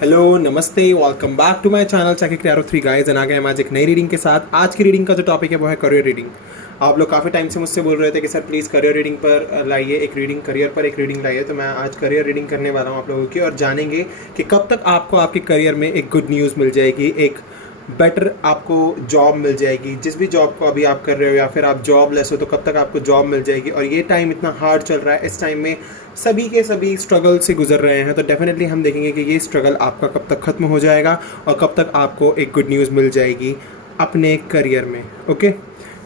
Hello नमस्ते, welcome back to my channel check crier of three guys. And आ गए हम आज एक नई रीडिंग के साथ। आज की रीडिंग का जो टॉपिक है वो है करियर रीडिंग। आप लोग काफ़ी टाइम से मुझसे बोल रहे थे कि सर प्लीज़ करियर रीडिंग पर लाइए एक रीडिंग, करियर पर एक रीडिंग लाइए। तो मैं आज करियर रीडिंग करने वाला हूँ आप लोगों की, और जानेंगे कि कब तक आपको आपके करियर में एक गुड न्यूज़ मिल जाएगी, एक बेटर आपको जॉब मिल जाएगी। जिस भी जॉब को अभी आप कर रहे हो या फिर आप जॉब लेस हो, तो कब तक आपको जॉब मिल जाएगी। और ये टाइम इतना हार्ड चल रहा है, इस टाइम में सभी के सभी स्ट्रगल से गुजर रहे हैं। तो डेफिनेटली हम देखेंगे कि ये स्ट्रगल आपका कब तक ख़त्म हो जाएगा और कब तक आपको एक गुड न्यूज़ मिल जाएगी अपने करियर में। ओके,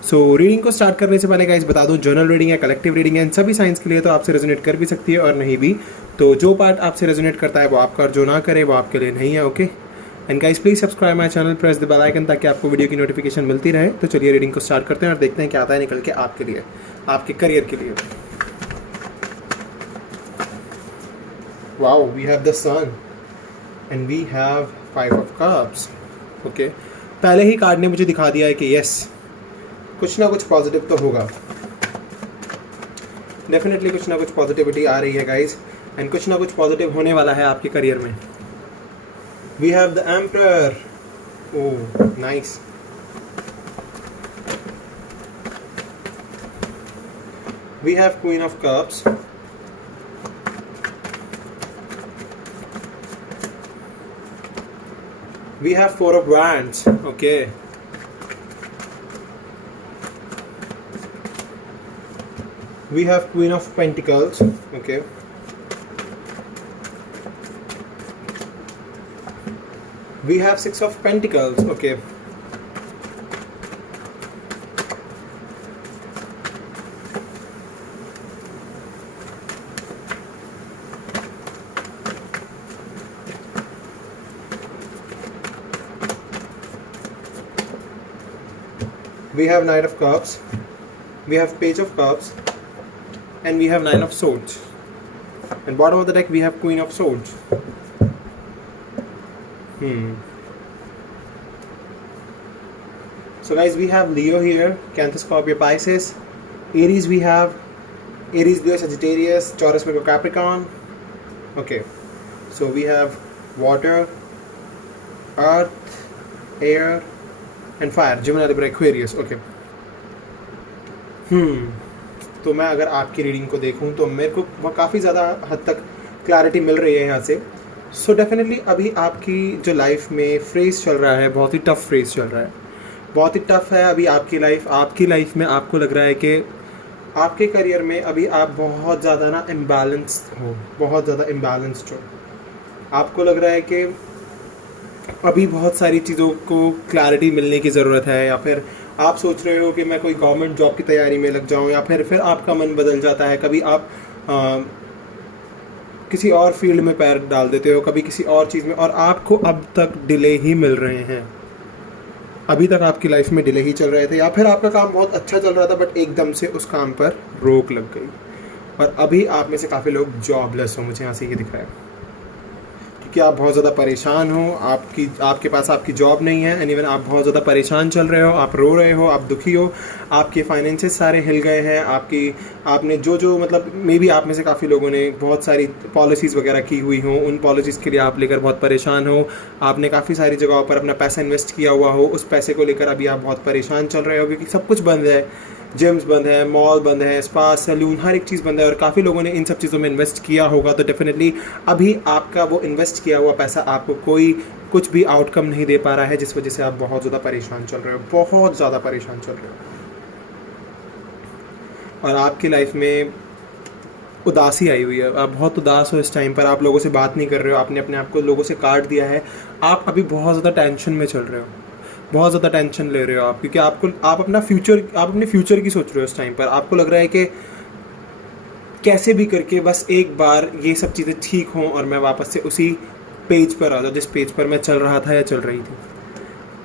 सो रीडिंग को स्टार्ट करने से पहले गाइस बता दूं, जर्नल रीडिंग है, कलेक्टिव रीडिंग है, इन सभी साइंस के लिए तो आपसे रेजोनेट कर भी सकती है और नहीं भी। तो जो पार्ट आपसे रेजोनेट करता है वो आपका, और जो ना करे वो आपके लिए नहीं है। Okay, and guys please subscribe my channel, press the bell icon ताकि आपको वीडियो की नोटिफिकेशन मिलती रहे। तो चलिए रीडिंग को स्टार्ट करते हैं और देखते हैं क्या आता है निकल के आपके लिए, आपके करियर के लिए। Wow, we have the sun and we have 5 of cups. Okay, पहले ही कार्ड ने मुझे दिखा दिया है कि यस, कुछ ना कुछ पॉजिटिव तो होगा। डेफिनेटली कुछ ना कुछ पॉजिटिविटी आ रही है गाइस, एंड कुछ ना कुछ पॉजिटिव होने वाला है आपके करियर में। We have the Emperor. Oh, nice. We have Queen of Cups. We have Four of Wands. Okay. We have Queen of Pentacles. Okay. We have Six of Pentacles. Okay. We have Knight of Cups. We have Page of Cups. And we have Nine of Swords. And bottom of the deck we have Queen of Swords. So guys, we have Leo here, Cancer, Scorpio, Pisces. Aries we have Aries, Leo, Sagittarius, Taurus, Virgo, Capricorn. Okay, so we have water, earth, air and fire, Gemini, Libra, Aquarius. Okay. तो मैं अगर आपकी reading को देखूं तो मेरे को वह काफ़ी ज़्यादा हद तक क्लैरिटी मिल रही है यहाँ से। सो डेफिनेटली अभी आपकी जो लाइफ में फ्रेज चल रहा है, बहुत ही टफ फ्रेज चल रहा है, बहुत ही टफ है अभी आपकी लाइफ में। आपको लग रहा है कि आपके करियर में अभी आप बहुत ज़्यादा ना इम्बैलेंस हो, बहुत ज़्यादा इम्बैलेंस्ड हो। आपको लग रहा है कि अभी बहुत सारी चीज़ों को क्लैरिटी मिलने की ज़रूरत है, या फिर आप सोच रहे हो कि मैं कोई गवर्नमेंट जॉब की तैयारी में लग जाऊं, या फिर आपका मन बदल जाता है। कभी आप किसी और फील्ड में पैर डाल देते हो, कभी किसी और चीज़ में, और आपको अब तक डिले ही मिल रहे हैं। अभी तक आपकी लाइफ में डिले ही चल रहे थे, या फिर आपका काम बहुत अच्छा चल रहा था बट एकदम से उस काम पर रोक लग गई। और अभी आप में से काफ़ी लोग जॉबलेस हो, मुझे यहाँ से ये दिख रहा है, क्योंकि आप बहुत ज़्यादा परेशान हो। आपके पास आपकी जॉब नहीं है, एंड इवन आप बहुत ज़्यादा परेशान चल रहे हो, आप रो रहे हो, आप दुखी हो, आपके फाइनेंसेस सारे हिल गए हैं। आपने जो मतलब मे बी आप में से काफ़ी लोगों ने बहुत सारी पॉलिसीज़ वगैरह की हुई हो, उन पॉलिसीज़ के लिए आप लेकर बहुत परेशान हो। आपने काफ़ी सारी जगहों पर अपना पैसा इन्वेस्ट किया हुआ हो, उस पैसे को लेकर अभी आप बहुत परेशान चल रहे हो, क्योंकि सब कुछ बंद है। जिम्स बंद है, मॉल बंद है, स्पा, सैलून, हर एक चीज़ बंद है, और काफ़ी लोगों ने इन सब चीज़ों में इन्वेस्ट किया होगा। तो डेफिनेटली अभी आपका वो इन्वेस्ट किया हुआ पैसा आपको कुछ भी आउटकम नहीं दे पा रहा है, जिस वजह से आप बहुत ज़्यादा परेशान चल रहे हो, बहुत ज़्यादा परेशान चल रहे हो। और आपकी लाइफ में उदासी आई हुई है, आप बहुत उदास हो इस टाइम पर, आप लोगों से बात नहीं कर रहे हो, आपने अपने आप को लोगों से काट दिया है। आप अभी बहुत ज़्यादा टेंशन में चल रहे हो, बहुत ज़्यादा टेंशन ले रहे हो आप, क्योंकि आप अपने फ्यूचर की सोच रहे हो इस टाइम पर। आपको लग रहा है कि कैसे भी करके बस एक बार ये सब चीज़ें ठीक हों और मैं वापस से उसी पेज पर आ जाऊँ जिस पेज पर मैं चल रहा था या चल रही थी।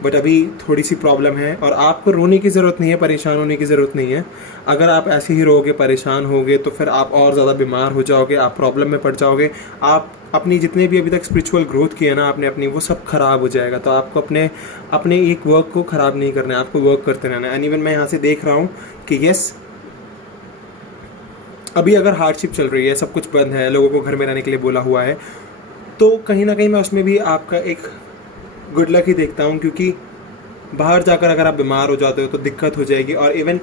बट अभी थोड़ी सी प्रॉब्लम है, और आपको रोने की ज़रूरत नहीं है, परेशान होने की ज़रूरत नहीं है। अगर आप ऐसे ही रोगे, परेशान होगे, तो फिर आप और ज़्यादा बीमार हो जाओगे, आप प्रॉब्लम में पड़ जाओगे। आप अपनी जितने भी अभी तक स्पिरिचुअल ग्रोथ की है ना आपने अपनी, वो सब ख़राब हो जाएगा। तो आपको अपने एक वर्क को ख़राब नहीं करना है, आपको वर्क करते रहना है। एंड इवन मैं यहाँ से देख रहा हूँ कि यस, अभी अगर हार्डशिप चल रही है, सब कुछ बंद है, लोगों को घर में रहने के लिए बोला हुआ है, तो कहीं ना कहीं मैं उसमें भी आपका एक गुड लक ही देखता हूँ, क्योंकि बाहर जाकर अगर आप बीमार हो जाते हो तो दिक्कत हो जाएगी। और इवन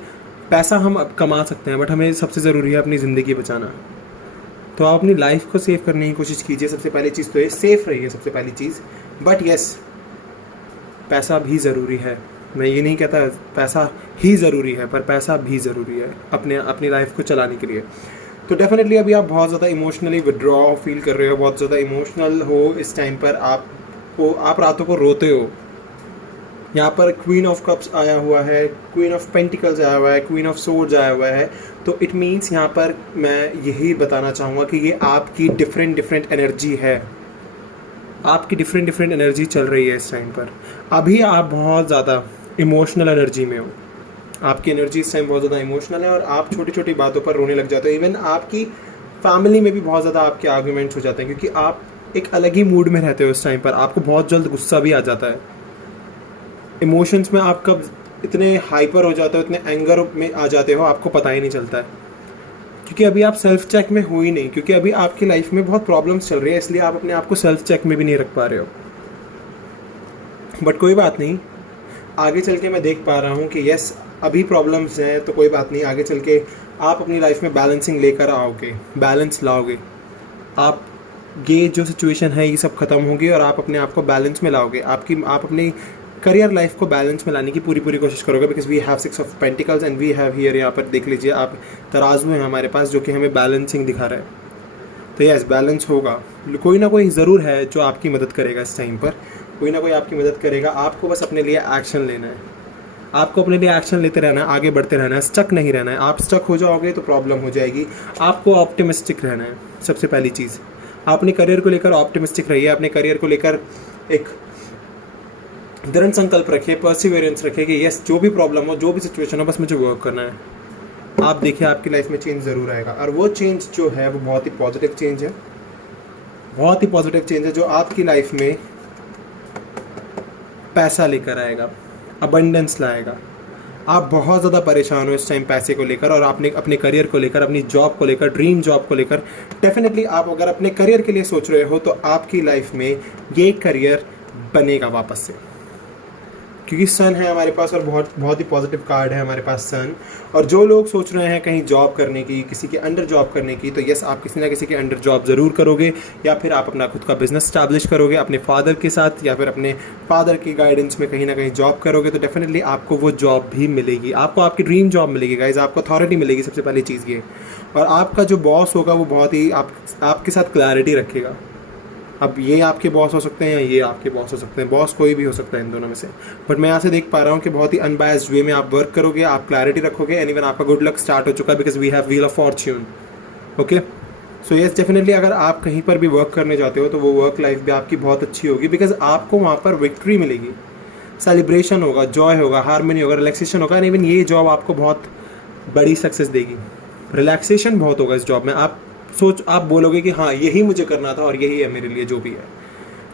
पैसा हम अब कमा सकते हैं, बट हमें सबसे ज़रूरी है अपनी ज़िंदगी बचाना। तो आप अपनी लाइफ को सेव करने की कोशिश कीजिए। सबसे पहली चीज़ तो ये, सेफ रहिए सबसे पहली चीज़। बट यस, पैसा भी ज़रूरी है। मैं ये नहीं कहता पैसा ही ज़रूरी है, पर पैसा भी ज़रूरी है अपनी लाइफ को चलाने के लिए। तो डेफिनेटली अभी आप बहुत ज़्यादा इमोशनली विड्रॉ फील कर रहे हो, बहुत ज़्यादा इमोशनल हो इस टाइम पर। आप रातों को रोते हो। यहाँ पर क्वीन ऑफ कप्स आया हुआ है, क्वीन ऑफ पेंटिकल्स आया हुआ है, क्वीन ऑफ सोर्ड्स आया हुआ है। तो इट मीन्स यहाँ पर मैं यही बताना चाहूँगा कि ये आपकी डिफरेंट एनर्जी है। आपकी डिफरेंट एनर्जी चल रही है इस टाइम पर। अभी आप बहुत ज़्यादा इमोशनल एनर्जी में हो। आपकी एनर्जी इस टाइम बहुत ज़्यादा इमोशनल है और आप छोटी छोटी बातों पर रोने लग जाते हो। इवन आपकी फैमिली में भी बहुत ज़्यादा आपके आर्ग्यूमेंट्स हो जाते हैं, क्योंकि आप एक अलग ही मूड में रहते हो इस टाइम पर। आपको बहुत जल्द गुस्सा भी आ जाता है। इमोशंस में आप कब इतने हाइपर हो जाते हो, इतने एंगर में आ जाते हो, आपको पता ही नहीं चलता है, क्योंकि अभी आप सेल्फ चेक में हो ही नहीं। क्योंकि अभी आपकी लाइफ में बहुत प्रॉब्लम्स चल रही है, इसलिए आप अपने आप को सेल्फ चेक में भी नहीं रख पा रहे हो। बट कोई बात नहीं, आगे चल के मैं देख पा रहा हूँ कि यस, अभी प्रॉब्लम्स हैं तो कोई बात नहीं, आगे चल के आप अपनी लाइफ में बैलेंसिंग लेकर आओगे, बैलेंस लाओगे। आप ये जो सिचुएशन है ये सब खत्म होगी और आप अपने आप को बैलेंस में लाओगे। आप अपनी करियर लाइफ को बैलेंस में लाने की पूरी कोशिश करोगे, because we have 6 of pentacles and we have here, यहाँ पर देख लीजिए आप, तराजू है हमारे पास जो कि हमें बैलेंसिंग दिखा रहा है। तो यस, बैलेंस होगा। कोई ना कोई ज़रूर है जो आपकी मदद करेगा इस टाइम पर, कोई ना कोई आपकी मदद करेगा। आपको बस अपने लिए एक्शन लेना है, आपको अपने लिए एक्शन लेते रहना है, आगे बढ़ते रहना है, स्टक नहीं रहना है। आप स्टक हो जाओगे तो प्रॉब्लम हो जाएगी। आपको ऑप्टिमिस्टिक रहना है। सबसे पहली चीज़, आप अपने करियर को लेकर ऑप्टिमिस्टिक रहिए। अपने करियर को लेकर एक दृढ़ संकल्प रखिए, परसिवियरेंस रखिए कि यस, जो भी प्रॉब्लम हो, जो भी सिचुएशन हो, बस मुझे वर्क करना है। आप देखिए आपकी लाइफ में चेंज ज़रूर आएगा। और वो चेंज जो है वो बहुत ही पॉजिटिव चेंज है, बहुत ही पॉजिटिव चेंज है, जो आपकी लाइफ में पैसा लेकर आएगा, अबंडेंस लाएगा। आप बहुत ज़्यादा परेशान हो इस टाइम पैसे को लेकर, और आपने अपने करियर को लेकर, अपनी जॉब को लेकर, ड्रीम जॉब को लेकर। डेफिनेटली आप अगर अपने करियर के लिए सोच रहे हो तो आपकी लाइफ में ये करियर बनेगा वापस से, क्योंकि सन है हमारे पास और बहुत ही पॉजिटिव कार्ड है हमारे पास सन। और जो लोग सोच रहे हैं कहीं जॉब करने की, किसी के अंडर जॉब करने की, तो यस, आप किसी ना किसी के अंडर जॉब ज़रूर करोगे, या फिर आप अपना खुद का बिजनेस स्टैब्लिश करोगे अपने फादर के साथ, या फिर अपने फादर की गाइडेंस में कहीं ना कहीं जॉब करोगे। तो डेफिनेटली आपको वो जॉब भी मिलेगी, आपको आपकी ड्रीम जॉब मिलेगी गाइज, आपको अथॉरिटी मिलेगी। सबसे पहली चीज़ ये, और आपका जो बॉस होगा वो बहुत ही आपके साथ क्लैरिटी रखेगा। अब ये आपके बॉस हो सकते हैं या ये आपके बॉस हो सकते हैं, बॉस कोई भी हो सकता है इन दोनों में से। बट मैं यहाँ से देख पा रहा हूँ कि बहुत ही अनबायस्ड वे में आप वर्क करोगे, आप क्लैरिटी रखोगे, एंड इवन आपका गुड लक स्टार्ट हो चुका है, because we have wheel of fortune. Okay, so yes, definitely अगर आप कहीं पर भी वर्क करने जाते हो तो वो वर्क लाइफ भी आपकी बहुत अच्छी होगी, बिकॉज आपको वहाँ पर विक्ट्री मिलेगी, सेलिब्रेशन होगा, जॉय होगा, हारमनी होगा, रिलैक्सेशन होगा, एंड इवन ये जॉब आपको बहुत बड़ी सक्सेस देगी। रिलैक्सेशन बहुत होगा इस जॉब में। आप बोलोगे कि हाँ, यही मुझे करना था और यही है मेरे लिए जो भी है।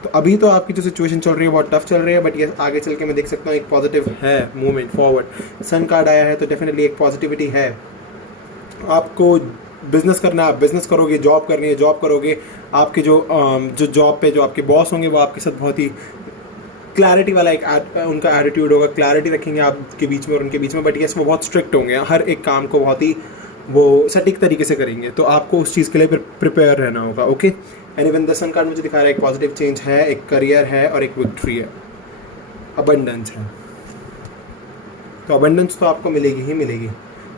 तो अभी तो आपकी जो सिचुएशन चल रही है बहुत टफ चल रही है, बट ये आगे चल के मैं देख सकता हूँ एक पॉजिटिव है मूवमेंट फॉरवर्ड। सन कार्ड आया है तो डेफिनेटली एक पॉजिटिविटी है। आपको बिजनेस करना है, आप बिजनेस करोगे, जॉब करनी है, जॉब करोगे। आपके जो जॉब पे जो आपके बॉस होंगे वो आपके साथ बहुत ही क्लैरिटी वाला उनका एटीट्यूड होगा, क्लैरिटी रखेंगे आपके बीच में और उनके बीच में। बट यस, वो बहुत स्ट्रिक्ट होंगे, हर एक काम को बहुत ही वो सटीक तरीके से करेंगे, तो आपको उस चीज़ के लिए प्रिपेयर रहना होगा। Okay, and even the sun card मुझे दिखा रहा है एक पॉजिटिव चेंज है, एक करियर है और एक विक्ट्री है, अबंडेंस है। तो अबंडेंस तो आपको मिलेगी ही मिलेगी।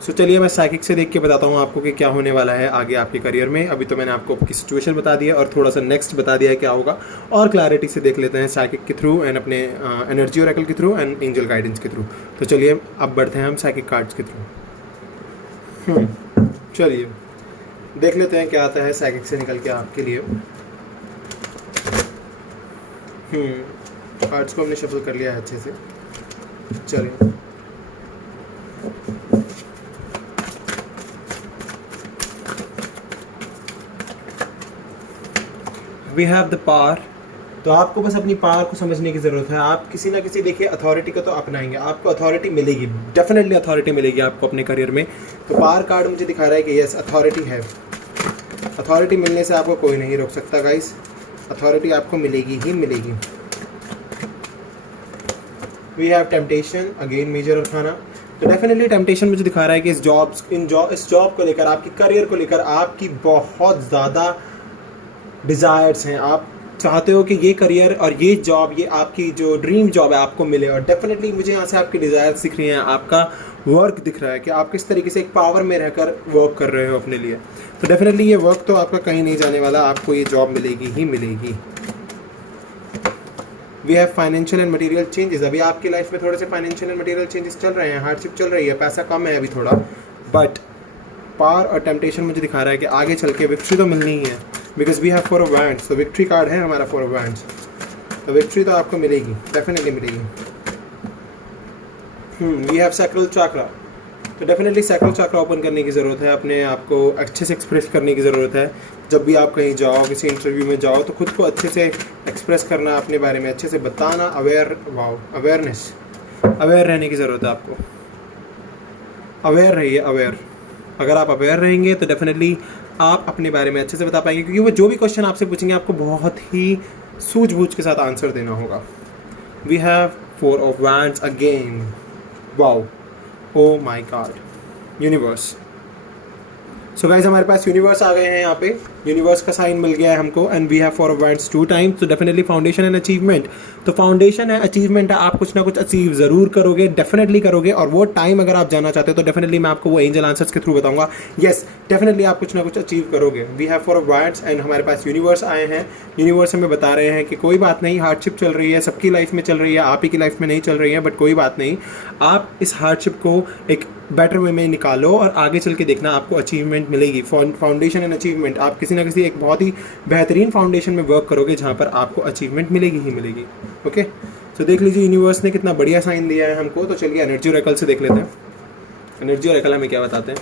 सो चलिए मैं साइकिक से देख के बताता हूँ आपको कि क्या होने वाला है आगे आपके करियर में। अभी तो मैंने आपको आपकी सिचुएशन बता दिया और थोड़ा सा नेक्स्ट बता दिया है क्या होगा, और क्लैरिटी से देख लेते हैं साइकिक के थ्रू एंड अपने एनर्जी ओरेकल के थ्रू एंड एंजल गाइडेंस के थ्रू। तो चलिए अब बढ़ते हैं हम साइकिक कार्ड्स के थ्रू। चलिए देख लेते हैं क्या आता है साइकिक से निकल के आपके लिए। कार्ड्स को हमने शफल कर लिया है अच्छे से। चलिए वी हैव द पावर। तो आपको बस अपनी पावर को समझने की ज़रूरत है। आप किसी ना किसी देखिए अथॉरिटी को तो अपनाएंगे, आपको अथॉरिटी मिलेगी, डेफिनेटली अथॉरिटी मिलेगी आपको अपने करियर में। तो पावर कार्ड मुझे दिखा रहा है कि यस, अथॉरिटी है। अथॉरिटी मिलने से आपको कोई नहीं रोक सकता गाइस। अथॉरिटी आपको मिलेगी ही मिलेगी। We have temptation, again major और खाना। तो डेफिनेटली टेम्पटेशन मुझे दिखा रहा है कि इस जॉब को लेकर, आपकी करियर को लेकर आपकी बहुत ज़्यादा डिज़ायर्स हैं। आप चाहते हो कि ये करियर और ये जॉब, ये आपकी जो ड्रीम जॉब है आपको मिले। और डेफिनेटली मुझे यहाँ से आपकी डिज़ायर्स दिख रही हैं, आपका वर्क दिख रहा है कि आप किस तरीके से एक पावर में रहकर वर्क कर रहे हो अपने लिए। तो डेफिनेटली ये वर्क तो आपका कहीं नहीं जाने वाला, आपको ये जॉब मिलेगी ही मिलेगी। We have financial and material changes. अभी आपकी लाइफ में थोड़े से फाइनेंशियल एंड मटेरियल चेंजेस चल रहे हैं, हार्डशिप चल रही है, पैसा कम है अभी थोड़ा, बट पावर और टेम्पटेशन मुझे दिखा रहा है कि आगे चल के विक्ट्री तो मिलनी ही है, because we have 4 of wands. तो विक्ट्री कार्ड है हमारा 4 ऑफ वैंड्स, तो विक्ट्री तो आपको मिलेगी, डेफिनेटली मिलेगी। वी हैव सैक्रल चक्रा। तो डेफिनेटली सैक्रल चक्रा ओपन करने की ज़रूरत है, अपने आप को अच्छे से एक्सप्रेस करने की ज़रूरत है। जब भी आप कहीं जाओ, किसी इंटरव्यू में जाओ, तो खुद को अच्छे से एक्सप्रेस करना, अपने बारे में अच्छे से बताना, अवेयरनेस, अवेयर रहने की ज़रूरत है आपको। अवेयर रहिए, अवेयर। अगर आप अवेयर रहेंगे तो डेफिनेटली आप अपने बारे में अच्छे से बता पाएंगे, क्योंकि वो जो भी क्वेश्चन आपसे पूछेंगे आपको बहुत ही सूझबूझ के साथ आंसर देना होगा। We have 4 of wands again. Wow, oh my god, universe. So guys हमारे पास यूनिवर्स आ गए हैं यहाँ पे, यूनिवर्स का साइन मिल गया है हमको, and we have 4 of wands 2 times. तो डेफिनेटली फाउंडेशन एंड अचीवमेंट। तो फाउंडेशन है, अचीवमेंट है, आप कुछ ना कुछ अचीव ज़रूर करोगे, डेफिनेटली करोगे। और वो टाइम अगर आप जानना चाहते हो तो डेफिनेटली मैं आपको वो एंजल आंसर्स के थ्रू बताऊंगा। येस, डेफिनेटली आप कुछ ना कुछ अचीव करोगे। We have 4 of wands and हमारे पास यूनिवर्स आए हैं। यूनिवर्स हमें बता रहे हैं कि कोई बात नहीं, हार्डशिप चल रही है, सबकी लाइफ में चल रही है, आप ही की लाइफ में नहीं चल रही है, बट कोई बात नहीं, आप इस हार्डशिप को एक बेटर वे में निकालो और आगे चल के देखना आपको अचीवमेंट मिलेगी। फाउंडेशन एंड अचीवमेंट, आप किसी ना किसी एक बहुत ही बेहतरीन फाउंडेशन में वर्क करोगे जहाँ पर आपको अचीवमेंट मिलेगी ही मिलेगी। ओके, तो देख लीजिए यूनिवर्स ने कितना बढ़िया साइन दिया है हमको। तो चलिए एनर्जी ओरेकल से देख लेते हैं, एनर्जी ओरेकल हमें क्या बताते हैं।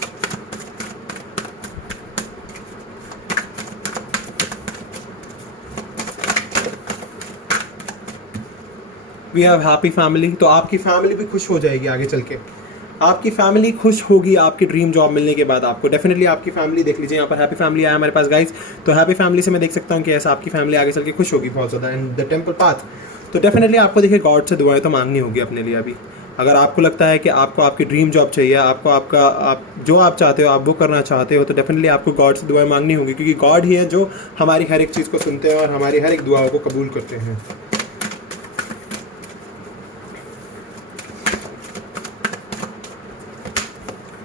We have happy family. तो आपकी फैमिली भी खुश हो जाएगी आगे चल के, आपकी फैमिली खुश होगी आपकी ड्रीम जॉब मिलने के बाद। आपको डेफिनेटली आपकी फैमिली, देख लीजिए यहाँ पर हैप्पी फैमिली आया हमारे पास गाइज। तो हैप्पी फैमिली से मैं देख सकता हूँ कि ऐसा आपकी फैमिली आगे चल के खुश होगी बहुत ज़्यादा। एंड द टेम्पल पाथ, तो डेफिनेटली आपको देखिए गॉड से दुआएं तो मांगनी होगी अपने लिए अभी। अगर आपको लगता है कि आपको आपकी ड्रीम जॉब चाहिए, आपको आप जो आप चाहते हो, आप वो करना चाहते हो, तो डेफिनेटली आपको गॉड से दुआएं मांगनी होगी, क्योंकि गॉड ही है जो हमारी हर एक चीज़ को सुनते हैं और हमारी हर एक दुआओं को कबूल करते हैं।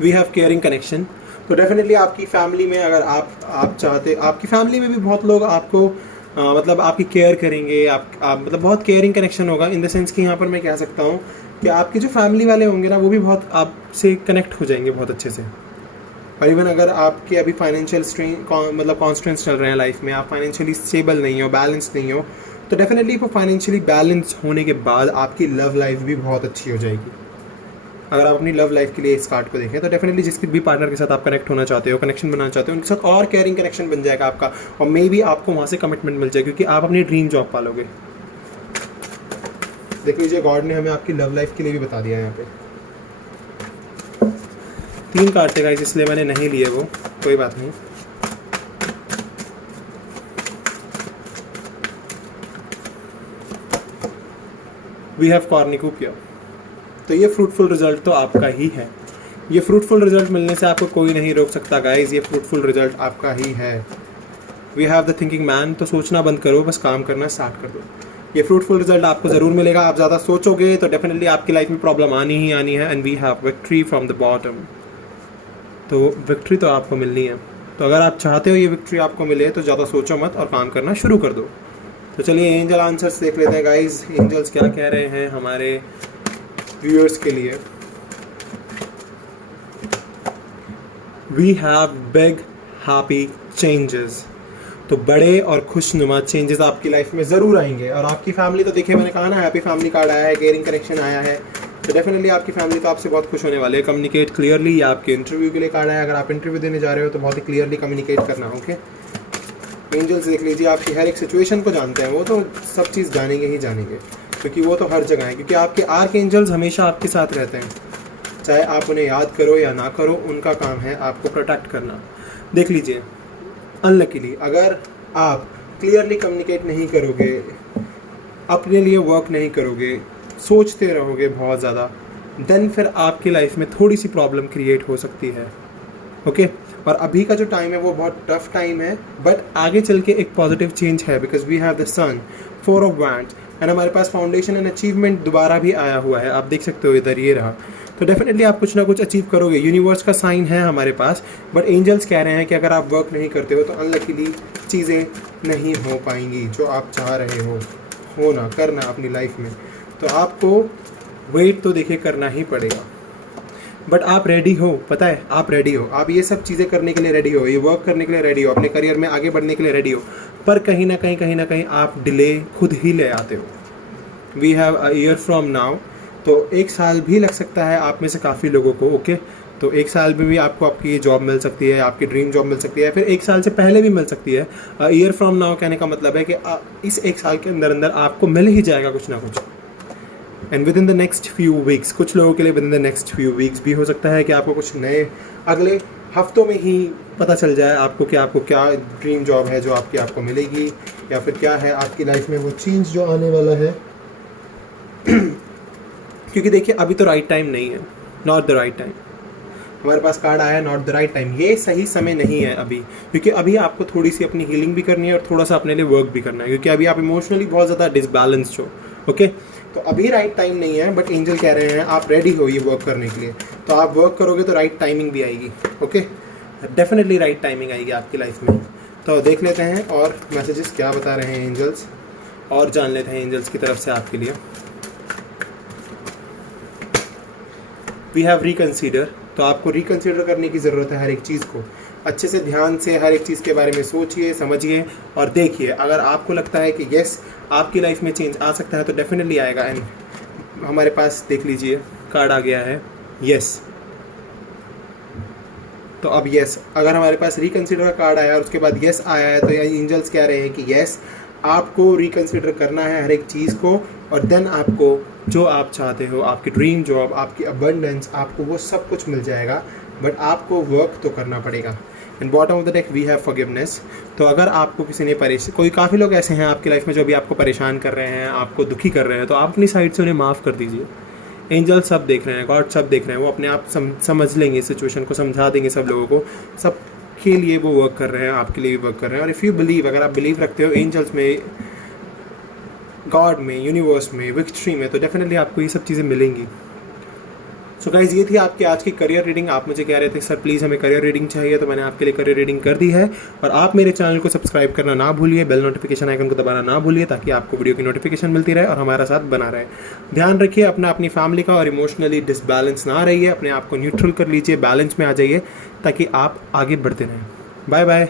We have caring connection. तो डेफिनेटली आपकी फैमिली में अगर आप चाहते, आपकी फैमिली में भी बहुत लोग आपको मतलब आपकी केयर करेंगे, आप मतलब बहुत केयरिंग कनेक्शन होगा। इन द सेंस कि यहाँ पर मैं कह सकता हूँ कि आपके जो फैमिली वाले होंगे ना, वो भी बहुत आपसे कनेक्ट हो जाएंगे बहुत अच्छे से। और इवन अगर आपके अभी फाइनेंशियल मतलब कॉन्स्टेंट्स चल रहे हैं लाइफ में, आप फाइनेंशियली स्टेबल नहीं हो, बैलेंस नहीं हो, तो डेफिनेटली वो फाइनेंशियली बैलेंस होने के बाद आपकी लव लाइफ भी बहुत अच्छी हो जाएगी। अगर आप अपनी लव लाइफ के लिए इस कार्ड को देखें तो डेफिनेटली जिसके भी पार्टनर के साथ आप कनेक्ट होना चाहते हो, कनेक्शन बनाना चाहते हो, उनके साथ और केयरिंग कनेक्शन बन जाएगा आपका, और मे बी आपको वहाँ से कमिटमेंट मिल जाएगी, क्योंकि आप अपनी ड्रीम जॉब पालोगे। देख लीजिए गॉड ने हमें आपकी लव लाइफ के लिए भी बता दिया है यहाँ पे। 3 कार्ड थे गाइस, इसलिए मैंने नहीं लिए वो, कोई बात नहीं। We have cornucopia. तो ये फ्रूटफुल रिजल्ट तो आपका ही है। ये फ्रूटफुल रिजल्ट मिलने से आपको कोई नहीं रोक सकता गाइज, ये फ्रूटफुल रिजल्ट आपका ही है। We have the thinking man. तो सोचना बंद करो, बस काम करना स्टार्ट कर दो। ये फ्रूटफुल रिजल्ट आपको ज़रूर मिलेगा। आप ज़्यादा सोचोगे तो डेफिनेटली आपकी लाइफ में प्रॉब्लम आनी ही आनी है। And we have victory from the bottom. तो विक्ट्री तो आपको मिलनी है। तो अगर आप चाहते हो ये विक्ट्री आपको मिले तो ज़्यादा सोचो मत और काम करना शुरू कर दो। तो चलिए एंजल आंसर्स देख लेते हैं गाइज, एंजल्स क्या कह रहे हैं हमारे व्यूअर्स के लिए। We have big happy changes. तो बड़े और खुशनुमा चेंजेस आपकी लाइफ में ज़रूर आएंगे। और आपकी फैमिली तो देखिए, मैंने कहा ना हैप्पी फैमिली कार्ड आया है, केयरिंग कनेक्शन आया है, तो डेफिनेटली आपकी फैमिली तो आपसे बहुत खुश होने वाले हैं। कम्युनिकेट क्लियरली, या आपके इंटरव्यू के लिए कार्ड आया, अगर आप इंटरव्यू देने जा रहे हो तो बहुत ही क्लियरली कम्युनिकेट करना। ओके, एंजल्स देख लीजिए आपकी हर एक सिचुएशन को जानते हैं, वो तो सब चीज़ जानेंगे ही जानेंगे, क्योंकि वो तो हर जगह है। क्योंकि आपके आर्क एंजल्स हमेशा आपके साथ रहते हैं, चाहे आप उन्हें याद करो या ना करो, उनका काम है आपको प्रोटेक्ट करना। देख लीजिए, अनलकीली अगर आप क्लियरली कम्युनिकेट नहीं करोगे, अपने लिए वर्क नहीं करोगे, सोचते रहोगे बहुत ज़्यादा, देन फिर आपकी लाइफ में थोड़ी सी प्रॉब्लम क्रिएट हो सकती है। ओके और अभी का जो टाइम है वो बहुत टफ टाइम है, बट आगे चल के एक पॉजिटिव चेंज है, because we have the sun, 4 of wands, and हमारे पास फाउंडेशन एंड अचीवमेंट दोबारा भी आया हुआ है, आप देख सकते हो इधर ये रहा। तो डेफिनेटली आप कुछ ना कुछ अचीव करोगे, यूनिवर्स का साइन है हमारे पास, बट एंजल्स कह रहे हैं कि अगर आप वर्क नहीं करते हो तो अनलकीली चीज़ें नहीं हो पाएंगी जो आप चाह रहे हो होना करना अपनी लाइफ में। तो आपको वेट तो देखिए करना ही पड़ेगा, बट आप रेडी हो, पता है आप रेडी हो, आप ये सब चीज़ें करने के लिए रेडी हो, ये वर्क करने के लिए रेडी हो, अपने करियर में आगे बढ़ने के लिए रेडी हो, पर कहीं ना कहीं आप डिले खुद ही ले आते हो। We have a year from now, तो 1 साल भी लग सकता है आप में से काफ़ी लोगों को। ओके तो 1 साल में भी आपको आपकी ये जॉब मिल सकती है, आपकी ड्रीम जॉब मिल सकती है, फिर 1 साल से पहले भी मिल सकती है। ईयर फ्रॉम नाउ कहने का मतलब है कि इस 1 साल के अंदर अंदर आपको मिल ही जाएगा कुछ ना कुछ। And with in the next few weeks, कुछ लोगों के लिए with in the next few weeks भी हो सकता है कि आपको कुछ नए अगले हफ्तों में ही पता चल जाए आपको कि आपको क्या ड्रीम जॉब है जो आपको मिलेगी, या फिर क्या है आपकी लाइफ में वो चेंज जो आने वाला है। क्योंकि देखिए अभी तो राइट टाइम नहीं है, नॉट द राइट टाइम। हमारे पास कार्ड आया नॉट द राइट टाइम, ये सही समय नहीं है अभी, क्योंकि अभी आपको थोड़ी सी अपनी हीलिंग भी करनी है और थोड़ा सा अपने लिए वर्क भी करना है, क्योंकि अभी आप इमोशनली बहुत ज़्यादा डिसबैलेंस्ड हो। ओके तो अभी राइट टाइम नहीं है, बट एंजल कह रहे हैं आप रेडी हो ये वर्क करने के लिए, तो आप वर्क करोगे तो राइट टाइमिंग भी आएगी। ओके डेफिनेटली राइट टाइमिंग आएगी आपकी लाइफ में। तो देख लेते हैं और मैसेजेस क्या बता रहे हैं एंजल्स, और जान लेते हैं एंजल्स की तरफ से आपके लिए। वी हैव रिकन्सीडर, तो आपको रिकन्सिडर करने की ज़रूरत है हर एक चीज़ को, अच्छे से ध्यान से हर एक चीज़ के बारे में सोचिए, समझिए और देखिए। अगर आपको लगता है कि यस आपकी लाइफ में चेंज आ सकता है तो डेफिनेटली आएगा। एंड हमारे पास देख लीजिए कार्ड आ गया है यस। तो अब यस, अगर हमारे पास रिकन्सिडर का कार्ड आया और उसके बाद यस आया है, तो एंजल्स कह रहे हैं कि यस आपको रिकन्सिडर करना है हर एक चीज़ को, और देन आपको जो आप चाहते हो, आपकी ड्रीम जॉब, आपकी अबंडेंस, आपको वो सब कुछ मिल जाएगा, बट आपको वर्क तो करना पड़ेगा। And bottom of the deck we have forgiveness. तो अगर आपको किसी ने काफ़ी लोग ऐसे हैं आपकी लाइफ में जो भी आपको परेशान कर रहे हैं, आपको दुखी कर रहे हैं, तो आप अपनी साइड से उन्हें माफ़ कर dीजिए। एंजल सब देख रहे हैं, गॉड सब देख रहे हैं, वो अपने आप समझ लेंगे सिचुएशन को, समझा देंगे सब लोगों को, सब के लिए वो वर्क कर रहे हैं, आपके लिए भी वर्क कर रहे हैं। और इफ़ यू बिलीव, अगर आप बिलीव रखते हो एंजल्स में, गॉड में, यूनिवर्स में, विक्ट्री में, तो डेफिनेटली आपको ये सब चीज़ें मिलेंगी। सो गाइज ये थी आपकी आज की करियर रीडिंग। आप मुझे कह रहे थे सर प्लीज़ हमें करियर रीडिंग चाहिए, तो मैंने आपके लिए करियर रीडिंग कर दी है। और आप मेरे चैनल को सब्सक्राइब करना ना भूलिए, बेल नोटिफिकेशन आइकन को दबाना ना भूलिए, ताकि आपको वीडियो की नोटिफिकेशन मिलती रहे और हमारा साथ बना रहे। ध्यान रखिए अपनी फैमिली का, और इमोशनली डिसबैलेंस ना रहिए, अपने आप को न्यूट्रल कर लीजिए, बैलेंस में आ जाइए, ताकि आप आगे बढ़ते रहें। Bye bye.